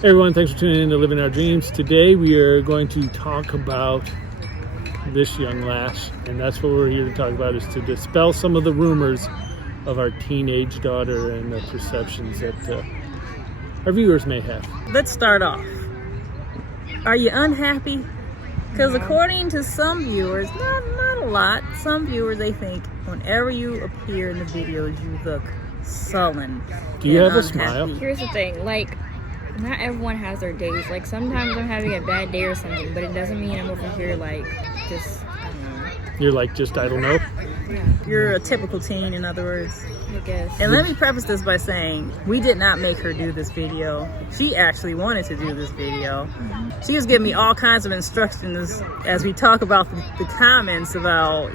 Hey everyone, thanks for tuning in to Living Our Dreams. Today we are going to talk about this young lass, and that's what we're here to talk about, is to dispel some of the rumors of our teenage daughter and the perceptions that our viewers may have. Let's start off. Are you unhappy? Because according to some viewers, not a lot, some viewers, they think whenever you appear in the videos, you look sullen. Do you have a unhappy. smile? Here's the thing, not everyone has their days. Sometimes I'm having a bad day or something, but it doesn't mean I'm over here just, I don't know. You're like, just, I don't know? Yeah, You're a typical teen, in other words. I guess. And let me preface this by saying, we did not make her do this video. She actually wanted to do this video. She was giving me all kinds of instructions as we talk about the comments about,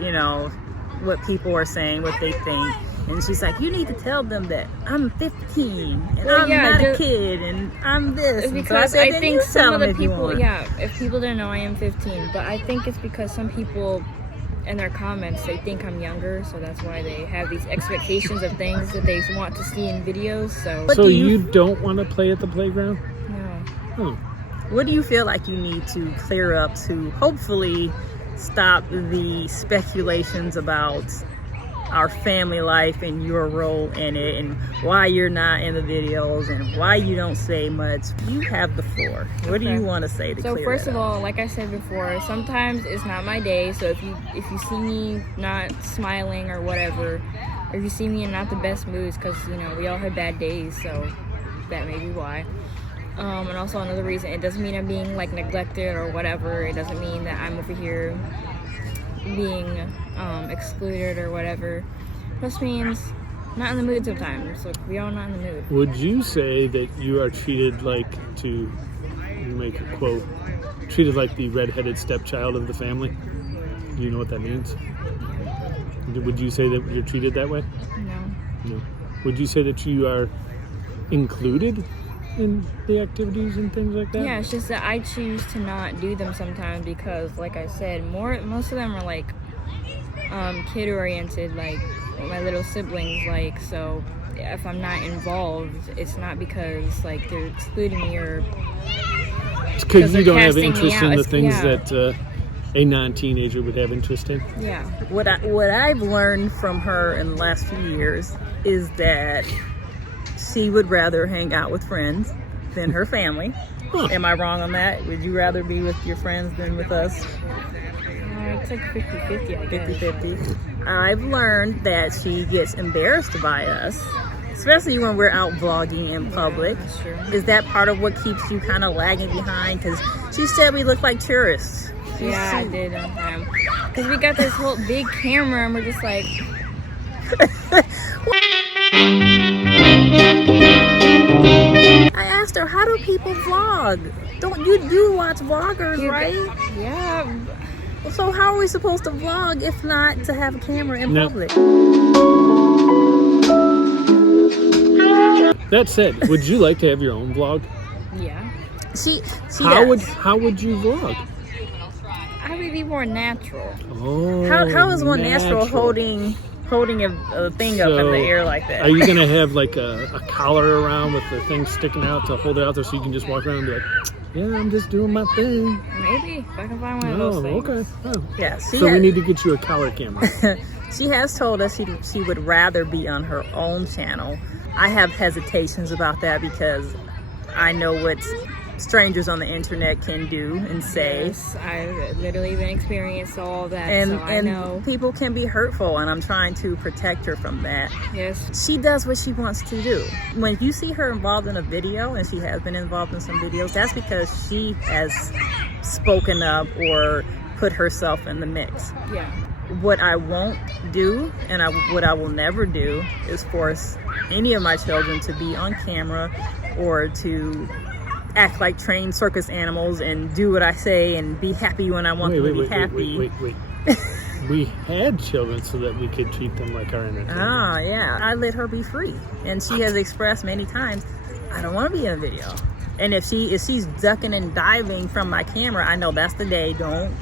what people are saying, what they think. And she's like, you need to tell them that I'm 15 and I'm not a kid and I'm this. Because so I think some of the people, if if people didn't know I am 15, but I think it's because some people in their comments, they think I'm younger, so that's why they have these expectations of things that they want to see in videos. So you don't want to play at the playground? No. What do you feel like you need to clear up to hopefully stop the speculations about our family life and your role in it and why you're not in the videos and why you don't say much? You have the floor. What do you want to say to clear So first that of up? all, like I said before, sometimes it's not my day. So if you see me not smiling or whatever, or if you see me in not the best moods, because we all have bad days, so that may be why. And also another reason, it doesn't mean I'm being neglected or whatever. It doesn't mean that I'm over here being excluded or whatever. Just means not in the mood sometimes. Look, we all not in the mood. Would you say that you are treated like, to make a quote, treated like the redheaded stepchild of the family? Do you know what that means? Would you say that you're treated that way? No. Would you say that you are included in the activities and things like that? Yeah, it's just that I choose to not do them sometimes because, like I said, most of them are kid oriented, like my little siblings, so if I'm not involved, it's not because they're excluding me or it's because you don't have casting me interest in out. the things that a non-teenager would have interest in. Yeah. What I've learned from her in the last few years is that she would rather hang out with friends than her family. Huh. Am I wrong on that? Would you rather be with your friends than with us? It's 50-50, I guess. 50-50. I've learned that she gets embarrassed by us, especially when we're out vlogging in public. That's true. Is that part of what keeps you kind of lagging behind? Because she said we look like tourists. Yeah, I did. Because we got this whole big camera and we're just like... I asked her, how do people vlog? Don't you watch vloggers, right? Yeah. So how are we supposed to vlog if not to have a camera in public? That said, would you like to have your own vlog? Yeah. She How does. would you vlog? I would be more natural. Oh, How is one natural holding a thing up in the air like that? Are you gonna have a collar around with the thing sticking out to hold it out there so you can just walk around and be like, yeah, I'm just doing my thing? Maybe if I can find one of those things. Okay. Oh. Yeah. So we need to get you a collar camera. She has told us she would rather be on her own channel. I have hesitations about that because I know what strangers on the internet can do and say. Yes, I've literally been experienced all that, and so I know. People can be hurtful, and I'm trying to protect her from that. Yes. She does what she wants to do. When you see her involved in a video, and she has been involved in some videos, that's because she has spoken up or put herself in the mix. Yeah. What I won't do, and what I will never do, is force any of my children to be on camera or to act like trained circus animals and do what I say and be happy when I want them to be happy. Wait. We had children so that we could treat them like our entertainment. Ah, yeah. I let her be free. And she has expressed many times, I don't want to be in a video. And if she's ducking and diving from my camera, I know that's the day. Don't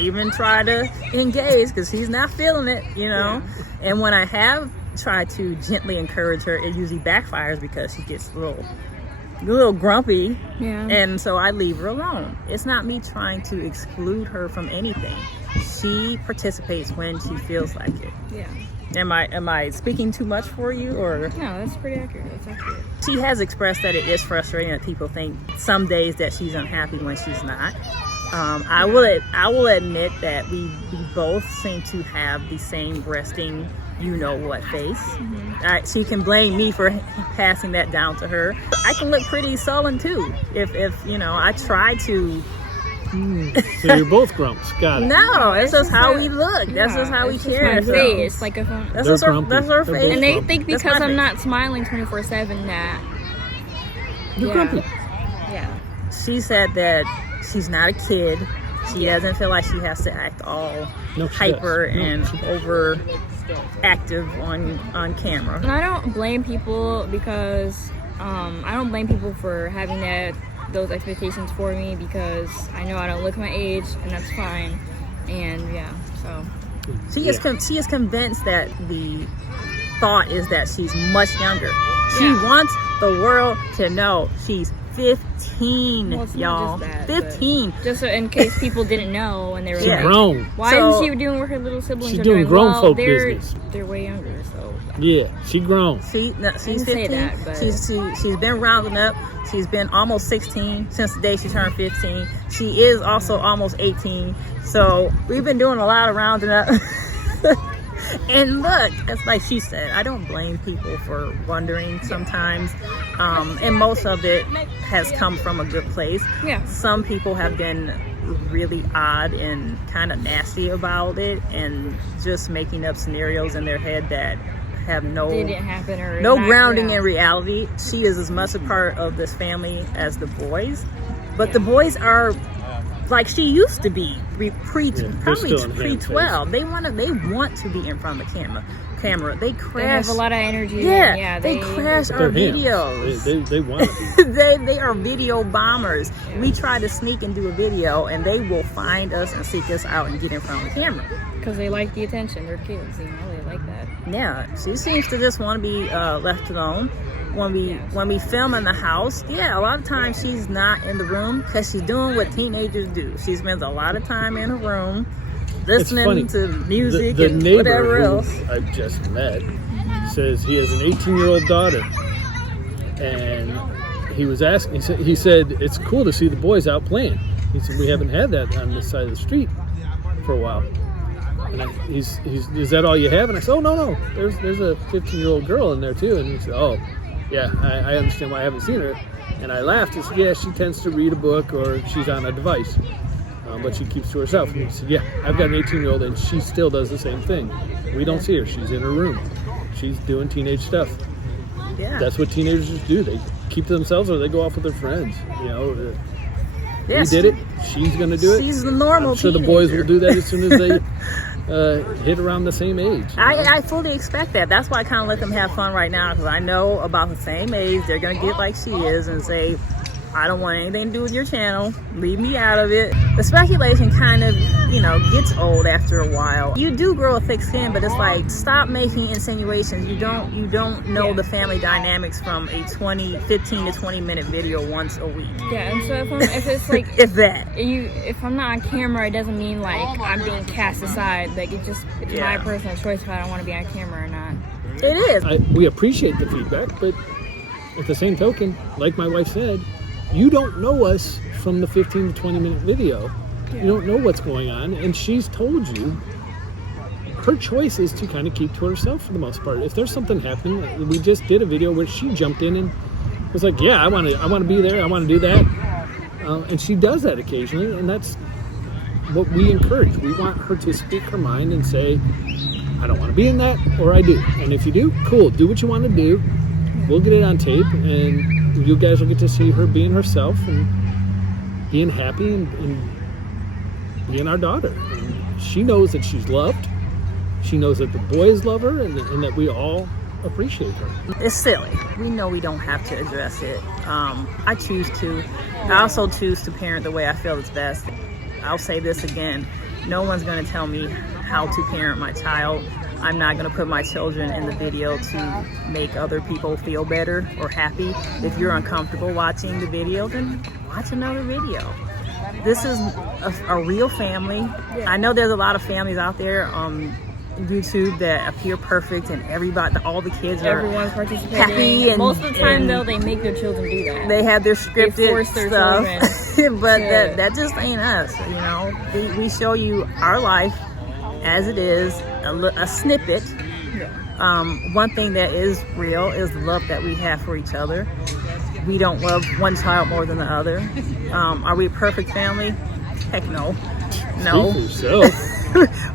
even try to engage because she's not feeling it, Yeah. And when I have tried to gently encourage her, it usually backfires because she gets a little a little grumpy, Yeah. and so I leave her alone. It's not me trying to exclude her from anything. She participates when she feels like it. Yeah. Am I speaking too much for you, or? No, that's pretty accurate. That's accurate. She has expressed that it is frustrating that people think some days that she's unhappy when she's not. I will admit that we both seem to have the same resting, you know what face. She can blame me for passing that down to her. I can look pretty sullen too if you know I try to. So you're both grumps. Got it. No, it's just how we look. That's just how we carry It's my ourselves. face. Like if I'm, That's They're just her, grumpy. that's her They're face. both and they grumpy. think That's because my I'm face. not smiling 24/7 that. You're grumpy. Yeah. She said that she's not a kid. She doesn't feel like she has to act all No, she hyper does. No, and she- over active on camera. And I don't blame people because I don't blame people for having those expectations for me because I know I don't look my age and that's fine. And yeah, so She is convinced that the thought is that she's much younger. She Yeah. wants the world to know she's 15, well, it's y'all. not just that, but 15. just so in case people didn't know and they were She's Yeah. like, grown. why So- isn't she doing what her little siblings She's are doing grown well, folk they're, business. They're way younger, so Yeah, she grown. She's didn't say 15. that, but- She's been rounding up. She's been almost 16 since the day she turned 15. She is also almost 18. So we've been doing a lot of rounding up. And look, it's like she said, I don't blame people for wondering sometimes. And most of it has come from a good place. yeah. Some people have been really odd and kind of nasty about it and just making up scenarios in their head that have They didn't happen or no not- grounding yeah. in reality. She is as much a part of this family as the boys, but the boys are like she used to be probably still in hand pre-12. They want to be in front of the camera. They They crash. have a lot of energy. Yeah, and yeah, they crash But our they're hands. videos. They want to be. they are video bombers. We try to sneak and do a video, and they will find us and seek us out and get in front of the camera. because they like the attention. They're kids, you know, they like that. Yeah, she seems to just want to be left alone. When we film in the house, yeah, a lot of times she's not in the room because she's doing what teenagers do. She spends a lot of time in her room It's funny. listening to music the and neighbor whatever who else. I just met says he has an 18-year-old daughter, and he was asking. He said it's cool to see the boys out playing. He said we haven't had that on this side of the street for a while. And he's is that all you have? And I said, oh no, there's a 15-year-old girl in there too. And he said, oh yeah, I understand why I haven't seen her. And I laughed and said, yeah, she tends to read a book or she's on a device. But she keeps to herself. And he said, yeah, I've got an 18-year-old and she still does the same thing. We don't see her. She's in her room. She's doing teenage stuff. Yeah, That's what teenagers do. They keep to themselves or they go off with their friends. You know, yes, we did it. She's going to do it. She's the normal. I'm sure the teenager. boys will do that as soon as they hit around the same age. You know? I fully expect that. That's why I kind of let them have fun right now because I know about the same age. They're going to get like she is and say, I don't want anything to do with your channel. Leave me out of it. The speculation kind of, gets old after a while. You do grow a thick skin, but it's like, stop making insinuations. You don't know the family dynamics from a 15 to 20 minute video once a week. Yeah, and so if it's like If that. if I'm not on camera, it doesn't mean like I'm being cast aside. Like it's Yeah. my personal choice if I don't want to be on camera or not. It is. We appreciate the feedback, but at the same token, like my wife said, you don't know us from the 15 to 20 minute video. You don't know what's going on, and she's told you her choice is to kind of keep to herself for the most part. If there's something happening, we just did a video where she jumped in and was like, yeah, I want to be there, I want to do that. And she does that occasionally, and that's what we encourage. We want her to speak her mind and say, I don't want to be in that, or I do. And if you do, cool, do what you want to do. We'll get it on tape, and you guys will get to see her being herself and being happy and being our daughter. And she knows that she's loved. She knows that the boys love her and that we all appreciate her. It's silly. We know we don't have to address it. I choose to. I also choose to parent the way I feel is best. I'll say this again. No one's going to tell me how to parent my child. I'm not going to put my children in the video to make other people feel better or happy. If you're uncomfortable watching the video, then watch another video. This is a real family. I know there's a lot of families out there on YouTube that appear perfect and everybody, all the kids are Everyone's participating. happy. And most of the time, though, they make their children do that. they have their They scripted force their stuff. children But to- that just ain't us, you know. We show you our life as it is, a snippet. One thing that is real is the love that we have for each other. We don't love one child more than the other. Are we a perfect family? Heck no. No. Speak for yourself.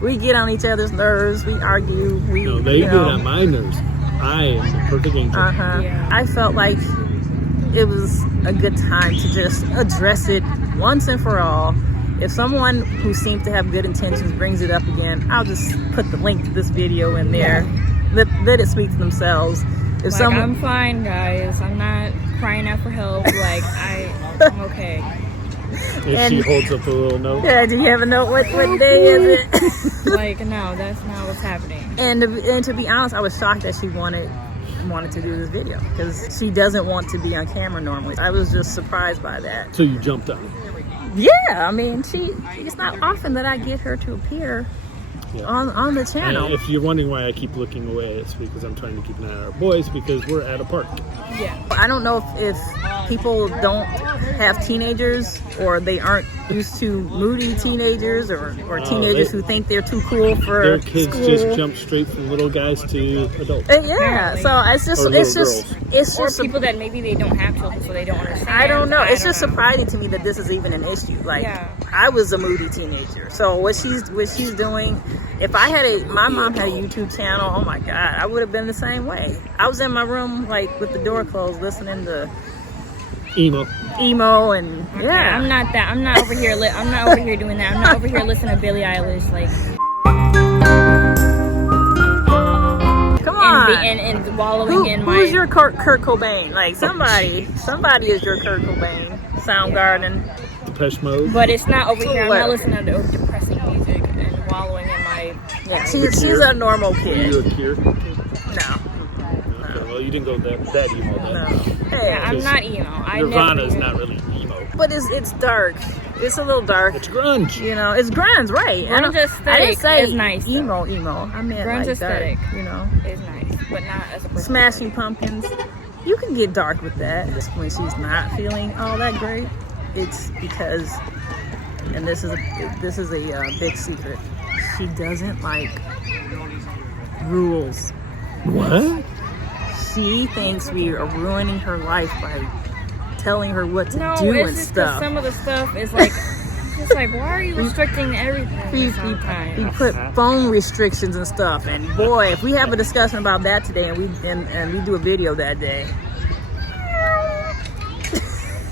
We get on each other's nerves. We argue. No, they get on my nerves. I am the perfect angel. Yeah. I felt like it was a good time to just address it once and for all. If someone who seems to have good intentions brings it up again, I'll just put the link to this video in there. Let it speak to themselves. If Like, I'm fine, guys. I'm not crying out for help. Like, I'm okay. If she holds up a little note. yeah, do you ever know what day is it? Like, no, that's not what's happening. And to be honest, I was shocked that she wanted to do this video because she doesn't want to be on camera normally. I was just surprised by that. So you jumped on it. Yeah, I mean, it's not often that I get her to appear on the channel. And if you're wondering why I keep looking away, it's because I'm trying to keep an eye on our boys because we're at a park. Yeah. I don't know if people don't have teenagers or they aren't used to moody teenagers or teenagers who think they're too cool for Their kids school. just jump straight from little guys to adults. Yeah, so Or it's Or just people that maybe they don't have children, so they don't understand. I don't know. It's just know. surprising to me that this is even an issue. Like, Yeah. I was a moody teenager, so what she's doing. If I had my mom had a YouTube channel, oh my God, I would have been the same way. I was in my room like with the door closed, listening to Emo. and Okay, yeah. I'm not that. I'm not over here. I'm not over here doing that. I'm not over here listening to Billie Eilish, like, Come on. and wallowing in my. Who's your Kurt Cobain? Like somebody is your Kurt Cobain. Soundgarden. Depeche Mode. But it's not over here. I'm What? not listening to depressing music and wallowing in my. Yeah, she's a normal Were kid. you a Cure? No. Okay, well, you didn't go that emo then. No. Hey, Yeah, I'm not emo. I Nirvana's never. not really emo. but it's dark. It's a little dark. It's grunge. You know, it's grunge, right? Grunge I didn't aesthetic say is nice, though. emo. I meant Grunge like aesthetic. dark, you know. Is nice, but not as a person. Smashing Pumpkins. You can get dark with that. When she's not feeling all that great, it's because, and this is a big secret, she doesn't like rules. What? She thinks we are ruining her life by telling her what to No, do it's and just 'cause stuff. some of the stuff is like, it's like, why are you restricting everything We sometimes? put phone restrictions and stuff, and boy, if we have a discussion about that today, and we do a video that day,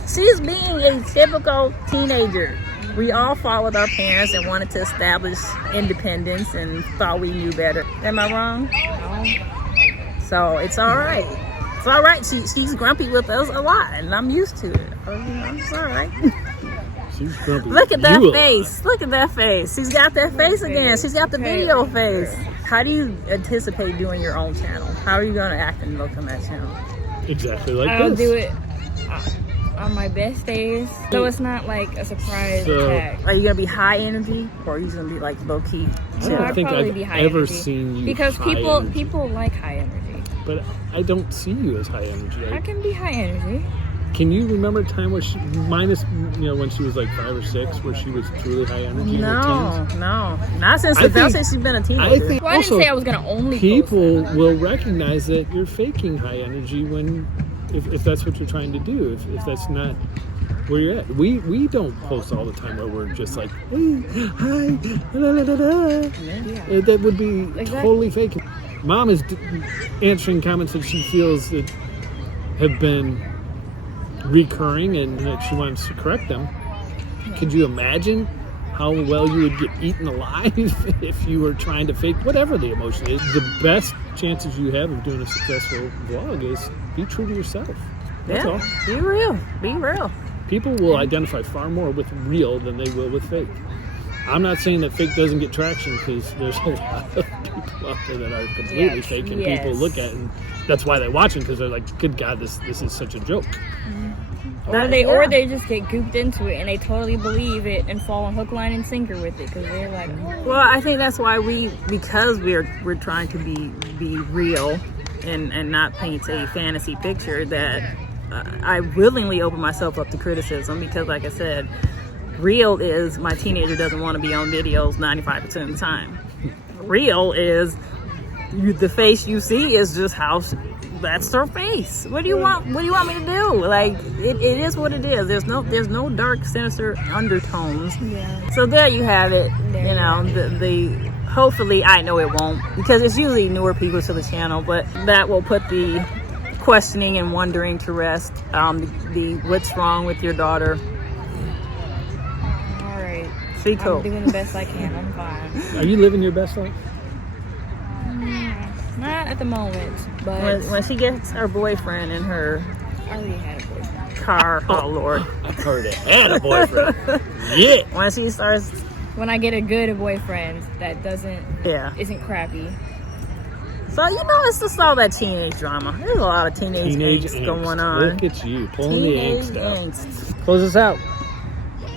she's being a typical teenager. We all fought with our parents and wanted to establish independence and thought we knew better. Am I wrong? So it's all right. It's all right. She's grumpy with us a lot, and I'm used to it. You know, it's all right. She's grumpy. Look at that You a face. Look at that face. She's got that face again. She's got the video face. How do you anticipate doing your own channel? How are you going to act and look on that channel? lot. Exactly like I'll this. do it on my best days, so it's not like a surprise So- attack. Are you going to be high energy, or are you going to be like low key? I chill? don't I'd think probably I've be high ever energy. seen you Because high people energy. like high energy. But I don't see you as high energy. I can be high energy. Can you remember a time where she, minus, when she was like 5 or 6, where she was truly high energy in her teens? No. Not since she's been a I teenager. think Well, I also didn't say I was gonna only people post that. will recognize that you're faking high energy when, if that's what you're trying to do, if that's not where you're at. We don't post all the time where we're just like, hey, hi, la, la, la, la. That would be totally fake. Mom is answering comments that she feels that have been recurring and that she wants to correct them. Could you imagine how well you would get eaten alive if you were trying to fake whatever the emotion is? The best chances you have of doing a successful vlog is be true to yourself. That's all. Be real. Be real. People will identify far more with real than they will with fake. I'm not saying that fake doesn't get traction, because there's a lot of people out there that are completely Yes, fake, and yes. people look at it, and that's why they're watching, because they're like, good God, this is such a joke. Or they just get gooped into it and they totally believe it and fall on hook, line, and sinker with it because they're like, Well, I think that's why because we're trying to be real and not paint a fantasy picture, that I willingly open myself up to criticism, because like I said, real is my teenager doesn't want to be on videos 95% of the time. Real is the face you see is just how that's her face. What do you want me to do? Like, it is what it is. There's no dark, sinister undertones. yeah. So there you have it. There You know, the hopefully, I know it won't, because it's usually newer people to the channel, but that will put the questioning and wondering to rest. The what's wrong with your daughter? All right. Be cool. I'm doing the best I can. I'm fine. Are you living your best life? Not at the moment, but When she gets her boyfriend in her I already had a boyfriend. car, oh Lord. I heard it. Had a boyfriend. Yeah. When she starts, When I get a good boyfriend that yeah. isn't crappy. So, you know, it's just all that teenage drama. There's a lot of teenage angst angst going on. Look at you pulling Teenage the angst out. angst. Close us out.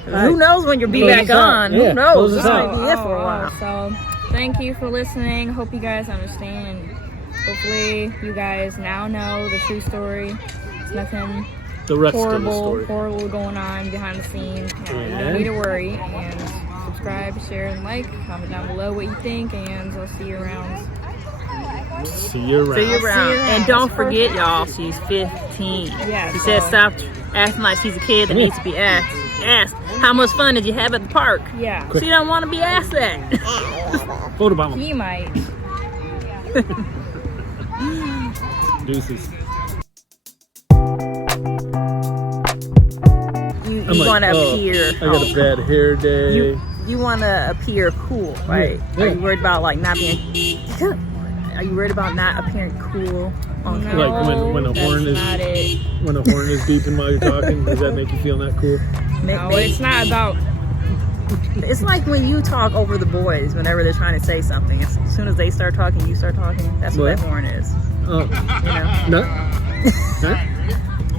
Who knows when you'll be Close back us out. on? Yeah, Who knows? close us This out. might be it for a while. So, thank you for listening. Hope you guys understand. Hopefully, you guys now know the true story. It's nothing The rest of the horrible story. going on behind the scenes. You Yeah. don't need to worry. And subscribe, share, and like. Comment down below what you think, and I'll see you around. See you around. See you around. See you around. And don't That's forget, perfect. y'all, she's 15. Yeah, She so- said stop acting like she's a kid that Yeah. needs to be asked. How much fun did you have at the park? Yeah, She don't want to be asked that. Vote Obama. he might. Deuces. You want to appear. I got a bad hair day. You want to appear cool, right? Yeah. Are you worried about like not being? Are you worried about not appearing cool on No, camera? Like when a that's horn is- not it. When a horn is beeping while you're talking, does that make you feel not cool? No, it's not about. It's like when you talk over the boys whenever they're trying to say something. As soon as they start talking, you start talking. That's what What? that horn is. Oh, You know. no. Huh?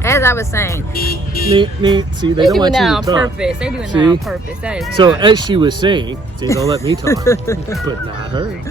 As I was saying, Neat. See, they They don't do want it you now to on talk. purpose. They do it See? now on purpose. That is So not. as she was saying, see, don't let me talk, but not her.